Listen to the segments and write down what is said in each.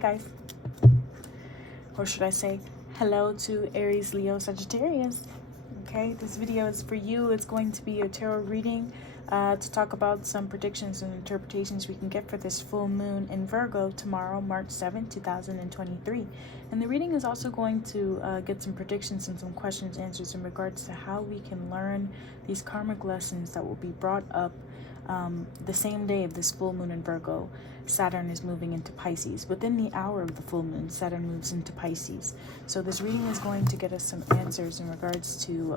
guys. Or should I say hello to Aries, Leo, Sagittarius. Okay, this video is for you. It's going to be a tarot reading to talk about some predictions and interpretations we can get for this full moon in Virgo tomorrow, March 7th, 2023. And the reading is also going to get some predictions and some questions answers in regards to how we can learn these karmic lessons that will be brought up the same day of this full moon in Virgo. Saturn is moving into Pisces. Within the hour of the full moon, Saturn moves into Pisces. So this reading is going to get us some answers in regards to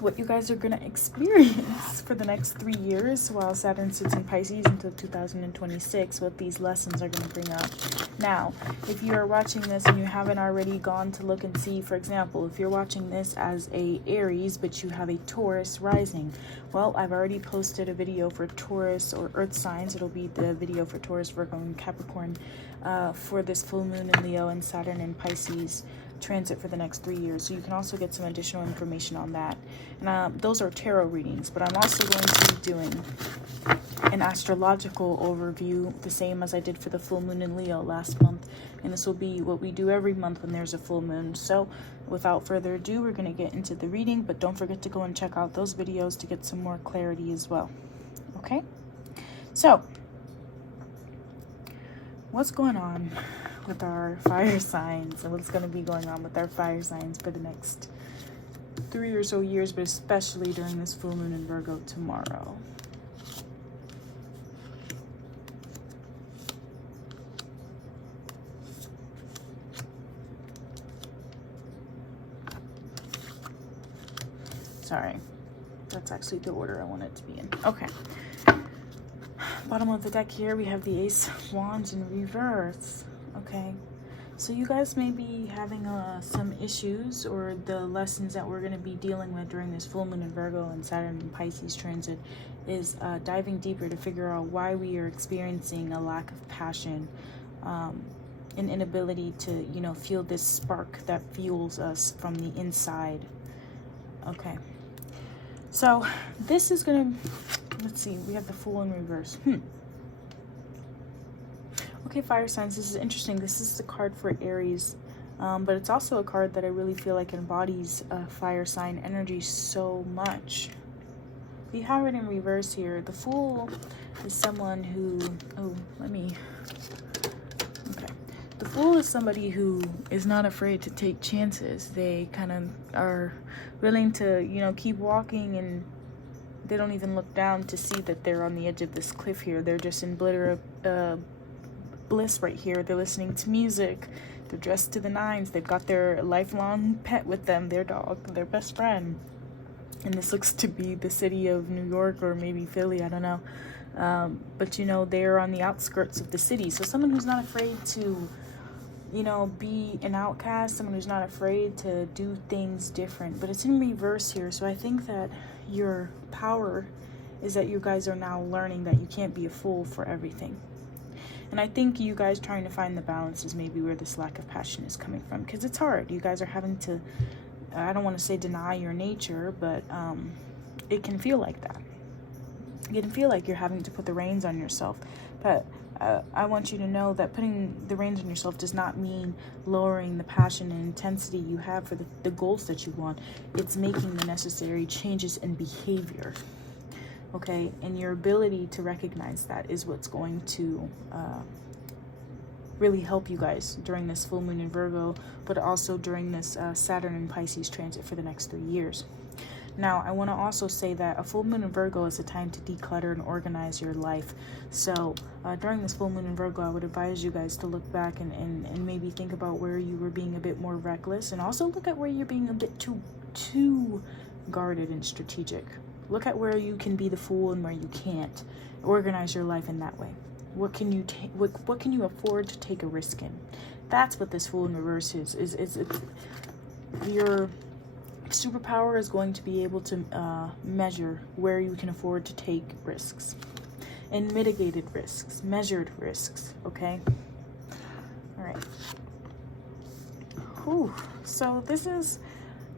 what you guys are going to experience for the next 3 years while Saturn sits in Pisces until 2026, what these lessons are going to bring up. Now, if you are watching this and you haven't already gone to look and see, for example, if you're watching this as a Aries, but you have a Taurus rising, well, I've already posted a video for Taurus or Earth signs. It'll be the video for Taurus, Virgo, and Capricorn for this full moon in Leo and Saturn in Pisces transit for the next 3 years. So you can also get some additional information on that. And those are tarot readings, but I'm also going to be doing an astrological overview, the same as I did for the full moon in Leo last month. And this will be what we do every month when there's a full moon. So without further ado, we're going to get into the reading, but don't forget to go and check out those videos to get some more clarity as well. Okay? So, what's going on with our fire signs and what's going to be going on with our fire signs for the next 3 or so years, but especially during this full moon in Virgo tomorrow? Sorry, that's actually the order I want it to be in. Okay. Bottom of the deck here, we have the Ace of Wands in reverse. Okay, so you guys may be having some issues, or the lessons that we're going to be dealing with during this full moon in Virgo and Saturn in Pisces transit is diving deeper to figure out why we are experiencing a lack of passion, an inability to, you know, feel this spark that fuels us from the inside. Okay, so this is going to, let's see, we have the Fool in reverse. Okay, fire signs, this is interesting. This is the card for Aries, but it's also a card that I really feel like embodies fire sign energy so much. We have it in reverse here. The Fool is someone who, the Fool is somebody who is not afraid to take chances. They kind of are willing to, you know, keep walking, and they don't even look down to see that they're on the edge of this cliff here. They're just in bliss right here. They're listening to music. They're dressed to the nines. They've got their lifelong pet with them, their dog, their best friend. And this looks to be the city of New York or maybe Philly, I don't know. But, you know, they're on the outskirts of the city. So someone who's not afraid to, you know, be an outcast, someone who's not afraid to do things different. But it's in reverse here. So I think that your power is that you guys are now learning that you can't be a fool for everything. And I think you guys trying to find the balance is maybe where this lack of passion is coming from, because it's hard. You guys are having to, I don't want to say deny your nature, but it can feel like that. It can feel like you're having to put the reins on yourself. But I want you to know that putting the reins on yourself does not mean lowering the passion and intensity you have for the goals that you want. It's making the necessary changes in behavior. Okay, and your ability to recognize that is what's going to really help you guys during this full moon in Virgo, but also during this Saturn and Pisces transit for the next 3 years. Now, I want to also say that a full moon in Virgo is a time to declutter and organize your life. So during this full moon in Virgo, I would advise you guys to look back and maybe think about where you were being a bit more reckless, and also look at where you're being a bit too guarded and strategic. Look at where you can be the fool and where you can't. Organize your life in that way. What can you what can you afford to take a risk in? That's what this Fool in reverse is. It's your superpower is going to be able to measure where you can afford to take risks, and mitigated risks, measured risks. Okay. All right. Whew. So this is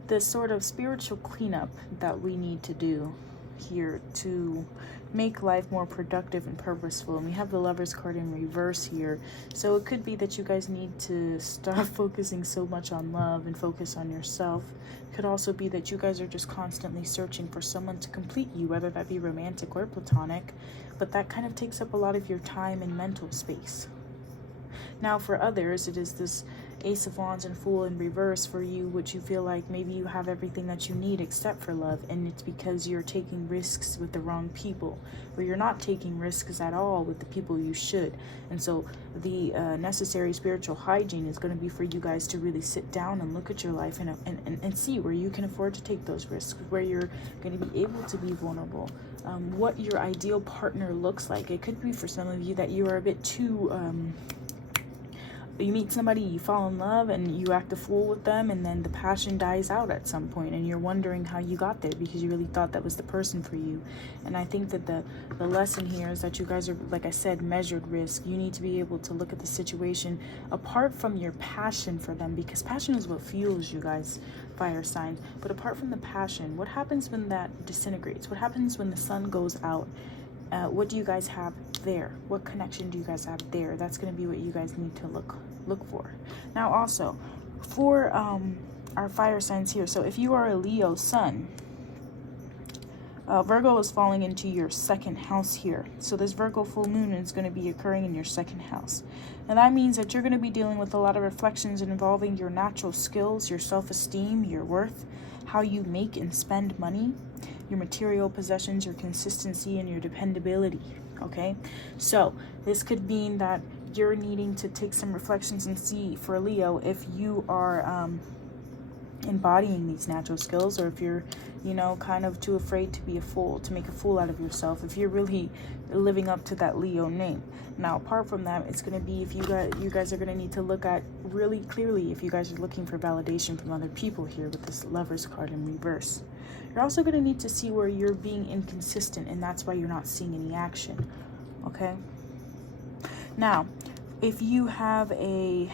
the sort of spiritual cleanup that we need to do here to make life more productive and purposeful. And we have the Lovers card in reverse here. So it could be that you guys need to stop focusing so much on love and focus on yourself. It could also be that you guys are just constantly searching for someone to complete you, whether that be romantic or platonic. But that kind of takes up a lot of your time and mental space. Now for others, it is this Ace of Wands and Fool in reverse for you, which you feel like maybe you have everything that you need except for love, and it's because you're taking risks with the wrong people, or you're not taking risks at all with the people you should. And so the necessary spiritual hygiene is going to be for you guys to really sit down and look at your life and see where you can afford to take those risks, where you're going to be able to be vulnerable, what your ideal partner looks like. It could be for some of you that you are a bit too you meet somebody, you fall in love, and you act a fool with them, and then the passion dies out at some point, and you're wondering how you got there because you really thought that was the person for you. And I think that the lesson here is that you guys are, like I said, measured risk. You need to be able to look at the situation apart from your passion for them, because passion is what fuels you guys, fire signs. But apart from the passion, what happens when that disintegrates? What happens when the sun goes out? What do you guys have there? What connection do you guys have there? That's going to be what you guys need to look for. Now also, for our fire signs here, so if you are a Leo sun, Virgo is falling into your second house here. So this Virgo full moon is going to be occurring in your second house. And that means that you're going to be dealing with a lot of reflections involving your natural skills, your self-esteem, your worth, how you make and spend money, your material possessions, your consistency, and your dependability. Okay, so this could mean that you're needing to take some reflections and see, for Leo, if you are embodying these natural skills, or if you're, you know, kind of too afraid to be a fool, to make a fool out of yourself, if you're really living up to that Leo name. Now apart from that, it's going to be if you guys are going to need to look at really clearly if you guys are looking for validation from other people here with this Lovers card in reverse. You're also going to need to see where you're being inconsistent, and that's why you're not seeing any action. Okay, now if you have a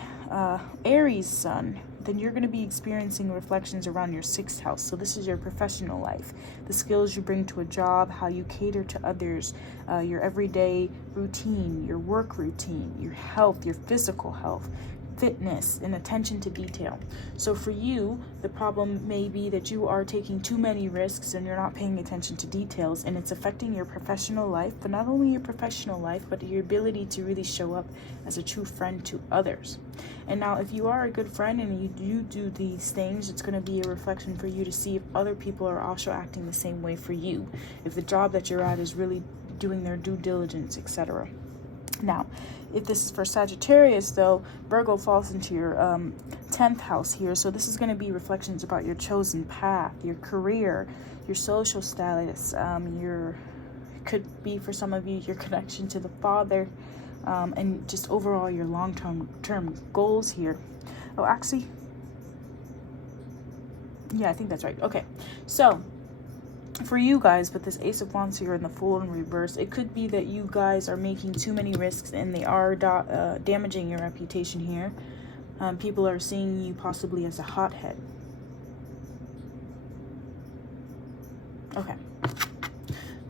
Aries sun, then you're going to be experiencing reflections around your sixth house. So this is your professional life, the skills you bring to a job, how you cater to others, your everyday routine, your work routine, your health, your physical health, fitness, and attention to detail. So for you, the problem may be that you are taking too many risks and you're not paying attention to details, and it's affecting your professional life, but not only your professional life, but your ability to really show up as a true friend to others. And now if you are a good friend and you do these things, it's going to be a reflection for you to see if other people are also acting the same way for you, if the job that you're at is really doing their due diligence, etc. Now, if this is for Sagittarius, though, Virgo falls into your 10th house here. So this is going to be reflections about your chosen path, your career, your social status, could be for some of you your connection to the father, and just overall your long-term goals here. Oh, actually, yeah, I think that's right. Okay, so for you guys with this Ace of Wands here and the Fool in reverse, it could be that you guys are making too many risks and they are damaging your reputation here. People are seeing you possibly as a hothead. Okay.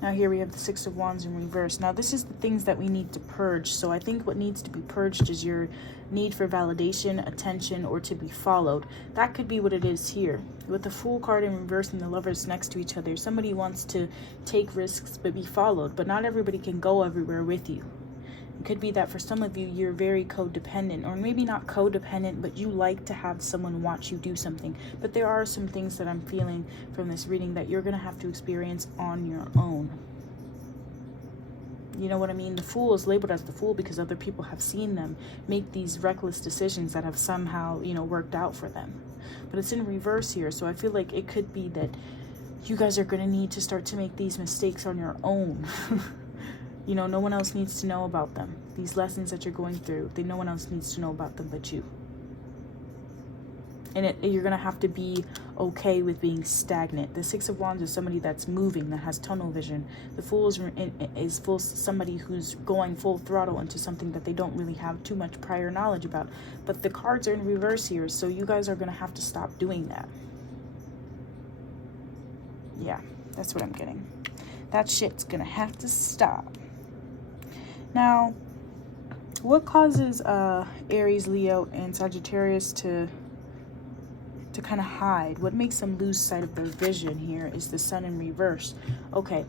Now here we have the Six of Wands in reverse. Now this is the things that we need to purge. So I think what needs to be purged is your need for validation, attention, or to be followed. That could be what it is here. With the Fool card in reverse and the Lovers next to each other, somebody wants to take risks but be followed, but not everybody can go everywhere with you. It could be that for some of you, you're very codependent, or maybe not codependent, but you like to have someone watch you do something. But there are some things that I'm feeling from this reading that you're going to have to experience on your own. You know what I mean? The Fool is labeled as the Fool because other people have seen them make these reckless decisions that have somehow, worked out for them. But it's in reverse here, so I feel like it could be that you guys are going to need to start to make these mistakes on your own. No one else needs to know about them. These lessons that you're going through, no one else needs to know about them but you. And you're going to have to be okay with being stagnant. The Six of Wands is somebody that's moving, that has tunnel vision. The Fool is somebody who's going full throttle into something that they don't really have too much prior knowledge about. But the cards are in reverse here, so you guys are going to have to stop doing that. Yeah. That's what I'm getting. That shit's gonna have to stop. Now, what causes Aries, Leo, and Sagittarius to kind of hide? What makes them lose sight of their vision here is the sun in reverse. Okay,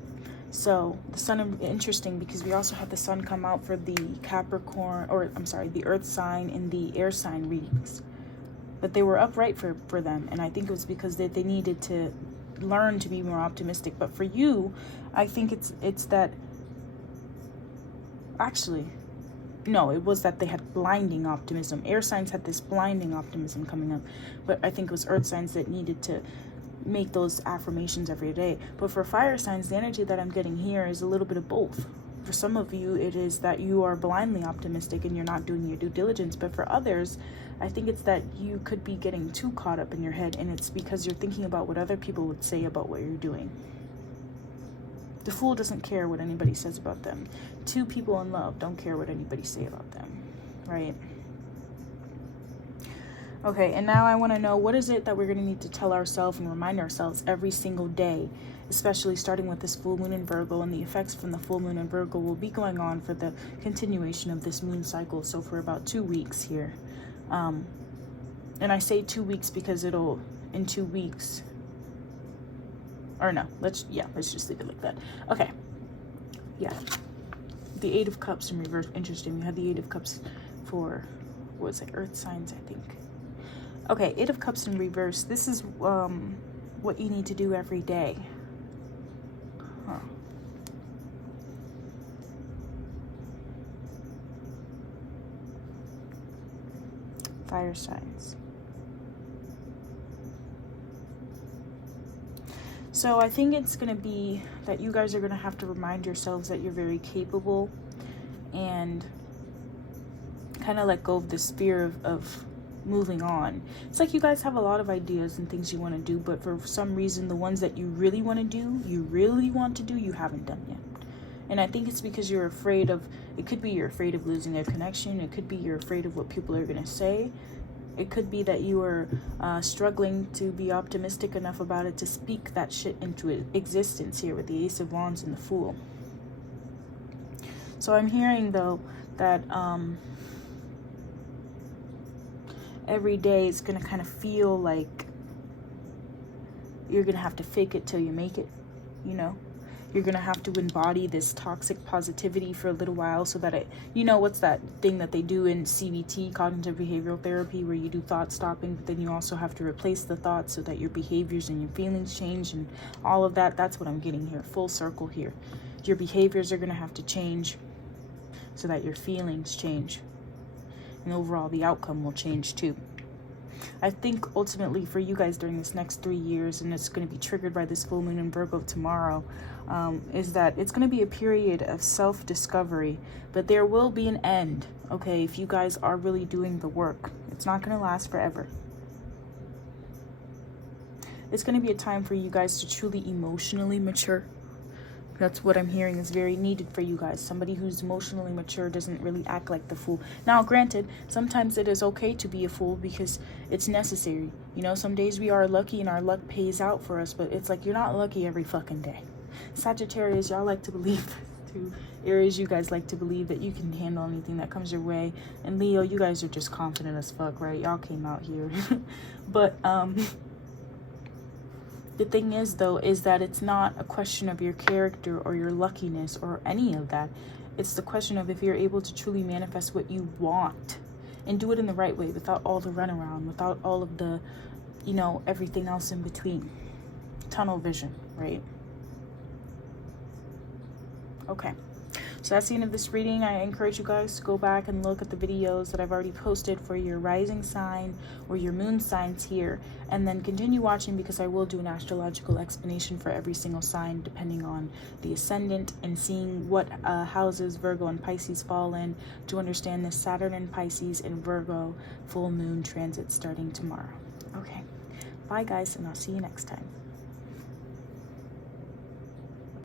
so the sun, interesting, because we also had the sun come out for the Capricorn, or I'm sorry, the earth sign and the air sign readings. But they were upright for them, and I think it was because they needed to learn to be more optimistic. But for you, I think it's that, actually, no, it was that they had blinding optimism. Air signs had this blinding optimism coming up, but I think it was earth signs that needed to make those affirmations every day. But for fire signs, the energy that I'm getting here is a little bit of both. For some of you, it is that you are blindly optimistic and you're not doing your due diligence. But for others, I think it's that you could be getting too caught up in your head, and it's because you're thinking about what other people would say about what you're doing. The fool doesn't care what anybody says about them. Two people in love don't care what anybody say about them, right? Okay, and now I want to know, what is it that we're going to need to tell ourselves and remind ourselves every single day, especially starting with this full moon in Virgo, and the effects from the full moon in Virgo will be going on for the continuation of this moon cycle, so for about 2 weeks here. And I say 2 weeks because it'll, in 2 weeks, or no, let's just leave it like that. Okay, yeah, the Eight of Cups in reverse. Interesting, we had the Eight of Cups for, what was it, earth signs, I think. Okay, Eight of Cups in reverse. This is what you need to do every day. Huh. Fire signs. So I think it's going to be that you guys are going to have to remind yourselves that you're very capable, and kind of let go of this fear of moving on. It's like you guys have a lot of ideas and things you want to do, but for some reason the ones that you really want to do, you haven't done yet. And I think it's because you're afraid of, it could be you're afraid of losing a connection, it could be you're afraid of what people are going to say, it could be that you are struggling to be optimistic enough about it to speak that shit into existence here with the Ace of Wands and the Fool. So I'm hearing though that every day is going to kind of feel like you're going to have to fake it till you make it, you know? You're going to have to embody this toxic positivity for a little while so that it, you know, what's that thing that they do in CBT, cognitive behavioral therapy, where you do thought stopping, but then you also have to replace the thoughts so that your behaviors and your feelings change and all of that. That's what I'm getting here, full circle here. Your behaviors are going to have to change so that your feelings change. And overall, the outcome will change too. I think ultimately for you guys during this next 3 years, and it's going to be triggered by this full moon in Virgo tomorrow, is that it's going to be a period of self-discovery, but there will be an end, okay, if you guys are really doing the work. It's not going to last forever. It's going to be a time for you guys to truly emotionally mature. That's what I'm hearing is very needed for you guys. Somebody who's emotionally mature doesn't really act like the fool. Now, granted, sometimes it is okay to be a fool because it's necessary. You know, some days we are lucky and our luck pays out for us, but it's like you're not lucky every fucking day. Sagittarius, y'all like to believe too. Aries, you guys like to believe that you can handle anything that comes your way. And Leo, you guys are just confident as fuck, right? Y'all came out here. But, the thing is, though, is that it's not a question of your character or your luckiness or any of that. It's the question of if you're able to truly manifest what you want and do it in the right way without all the runaround, without all of the, you know, everything else in between. Tunnel vision, right? Okay. So that's the end of this reading. I encourage you guys to go back and look at the videos that I've already posted for your rising sign or your moon signs here, and then continue watching because I will do an astrological explanation for every single sign depending on the ascendant, and seeing what houses Virgo and Pisces fall in to understand this Saturn and Pisces and Virgo full moon transit starting tomorrow. Okay. Bye guys, and I'll see you next time.